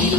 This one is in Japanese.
「ひと」